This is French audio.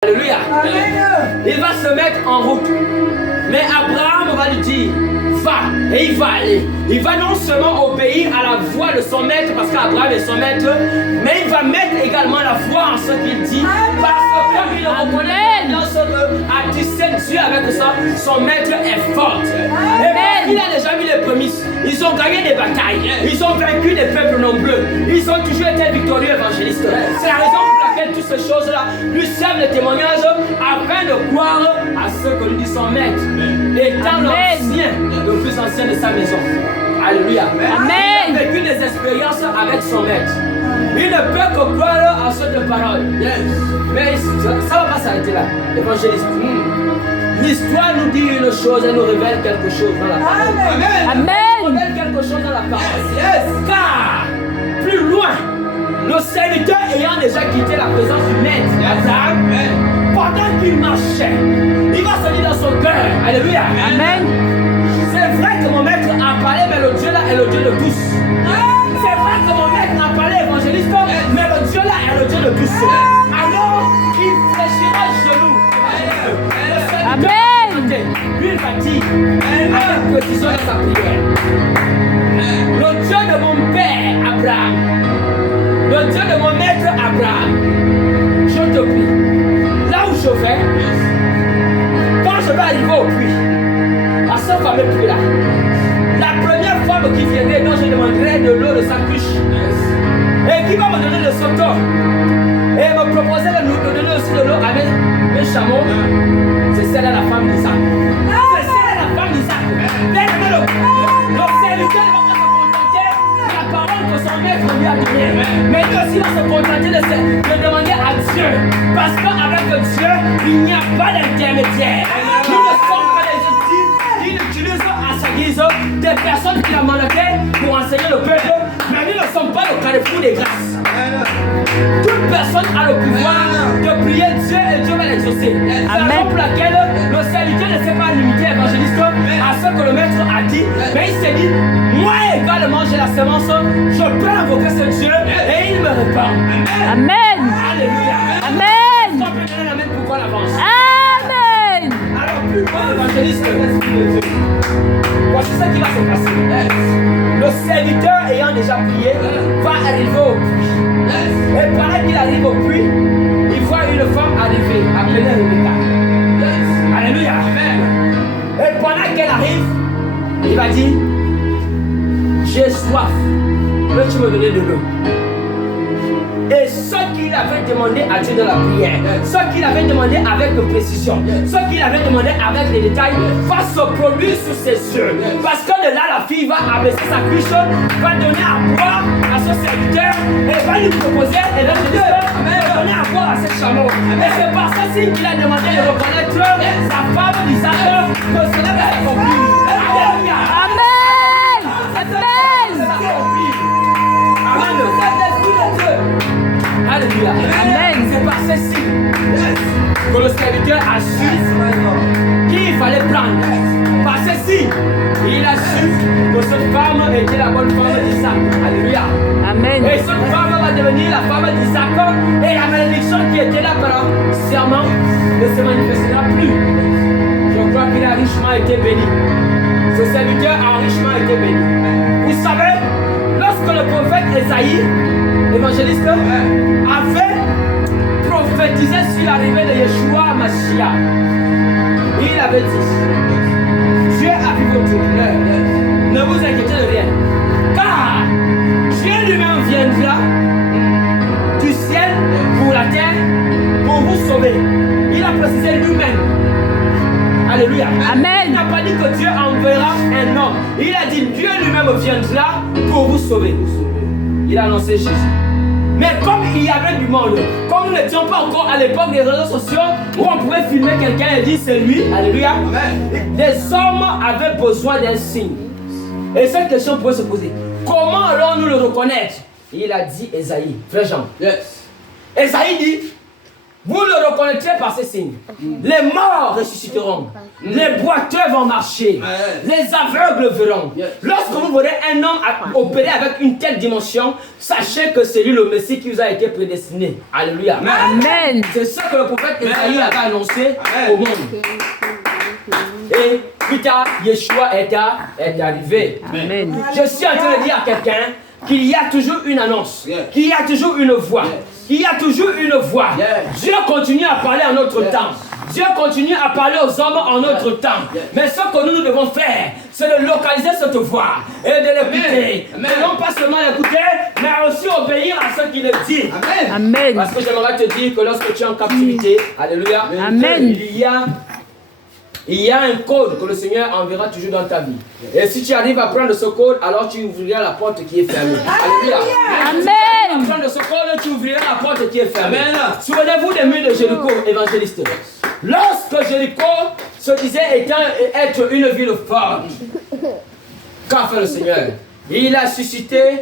Alléluia. Il va se mettre en route. Mais Abraham va lui dire, va. Et il va aller. Il va non seulement obéir à la voix de son maître, parce qu'Abraham est son maître, mais il va mettre également la foi en ce qu'il dit. Parce que comme il reconnaît à tisser Dieu avec ça, son maître est fort. Et il a déjà mis les prémices. Ils ont gagné des batailles. Ils ont vaincu des peuples nombreux. Ils ont toujours été victorieux évangélistes. C'est la raison pour laquelle toutes ces choses-là lui servent de témoignage afin de croire à ce que lui dit son maître. Étant l'ancien, le plus ancien de sa maison. Alléluia. Amen. Il a vécu des expériences avec son maître. Il ne peut que croire à cette parole. Mais ça ne va pas s'arrêter là. Évangéliste. L'histoire nous dit une chose, elle nous révèle quelque chose dans la parole. Amen. Elle nous révèle quelque chose dans la parole. Car, plus loin, le serviteur ayant déjà quitté la présence du maître, pendant qu'il marchait, il va se dire dans son cœur, alléluia, amen. C'est vrai que mon maître a parlé, mais le Dieu là est le Dieu de tous. C'est vrai que mon maître a parlé, évangéliste, mais le Dieu là est le Dieu de tous. Alors, il fléchira le genou. Amen. Lui, il va dire, avec précision dans sa prière, le Dieu de mon père, Abraham, le Dieu de mon maître, Abraham, je te prie, là où je vais, quand je vais arriver au puits, à ce fameux puits-là, la première femme qui viendrait, dont je demanderai de l'eau de sa cruche, et qui va me donner le seau et me proposer de nous donner aussi de l'eau avec le chameau, c'est celle-là la femme d'Isaac. C'est celle-là la femme d'Isaac. Le serviteur ne va pas se contenter de la parole que son maître lui a donnée, mais lui aussi va se contenter de demander à Dieu, parce qu'avec Dieu, il n'y a pas d'intermédiaire. Nous ne sommes pas les outils qu'il utilise à sa guise, des personnes qui a mandaté pour enseigner le peuple, mais nous ne sommes pas le carrefour des grâces. Toute personne a le pouvoir de prier Dieu et Dieu va l'exaucer. C'est la raison pour laquelle le serviteur ne s'est pas limité, évangéliste, à ce que le maître a dit, mais il s'est dit, moi également j'ai la sémence, je peux invoquer ce Dieu et il me répond. Amen. Alléluia. Amen. On peut donner l'amen pour qu'on avance. Amen. Alors plus bas, évangéliste, voici ce qui va se passer. Le serviteur ayant déjà prié va arriver au puits. Et pendant qu'il arrive au puits, il voit une femme arriver, appelée Rebecca. Alléluia. Et pendant qu'elle arrive, il va dire, j'ai soif, peux-tu me donner de l'eau? Et ce qu'il avait demandé à Dieu dans la prière, ce qu'il avait demandé avec précision, ce qu'il avait demandé avec les détails, va se produire sous ses yeux. Parce que de là, la fille va abaisser sa cruche, va donner à boire à ce serviteur et va lui proposer, et là je dis, de donner à boire à ce chameau. Et c'est par ça qu'il a demandé de reconnaître sa femme d'Isaac, que cela va s'accomplir. Alléluia. Amen. Alléluia. Amen. C'est par ceci que le serviteur a su qu'il fallait prendre. Par ceci, il a su que cette femme était la bonne femme d'Isaac. Alléluia. Amen. Et cette femme va devenir la femme d'Isaac. Et la malédiction qui était là par serment ne se manifestera plus. Je crois qu'il a richement été béni. Ce serviteur a richement été béni. Vous savez, lorsque le prophète Esaïe, évangéliste, avait prophétisé sur l'arrivée de Yeshua Mashiach, il avait dit, Dieu a vu votre douleur, ne vous inquiétez de rien, car Dieu lui-même viendra du ciel pour la terre pour vous sauver. Il a précisé lui-même. Alléluia. Amen. Il n'a pas dit que Dieu enverra un homme. Il a dit Dieu lui-même viendra pour vous sauver. Il a annoncé Jésus. Mais comme il y avait du monde, comme nous n'étions pas encore à l'époque des réseaux sociaux où on pouvait filmer quelqu'un et dire c'est lui, alléluia, les hommes avaient besoin d'un signe. Et cette question pouvait se poser. Comment allons-nous le reconnaître? Il a dit Esaïe, frère Jean. Yes. Esaïe dit, Vous le reconnaîtrez par ces signes. Les morts ressusciteront. Les boiteux vont marcher. Les aveugles verront. Lorsque vous verrez un homme opérer avec une telle dimension, sachez que c'est lui le Messie qui vous a été prédestiné. Alléluia. Amen. C'est ça que le prophète Esaïe avait annoncé au monde. Et plus tard, Yeshua est arrivé. Amen. Je suis en train de dire à quelqu'un qu'il y a toujours une annonce, qu'il y a toujours une voix, qu'il y a toujours une voix. Dieu continue à parler en notre temps. Dieu continue à parler aux hommes en notre temps. Mais ce que nous devons faire, c'est de localiser cette voix et de l'écouter. Mais non pas seulement l'écouter, mais aussi obéir à ce qu'il dit. Amen. Parce que j'aimerais te dire que lorsque tu es en captivité, alléluia, Amen. Il y a un code que le Seigneur enverra toujours dans ta vie. Et si tu arrives à prendre ce code, alors tu ouvriras la porte qui est fermée. Alléluia. Amen. Si tu prends ce code, tu ouvriras la porte qui est fermée. Souvenez-vous des murs de Jéricho, évangéliste. Lorsque Jéricho se disait être une ville forte, qu'a fait le Seigneur? Il a suscité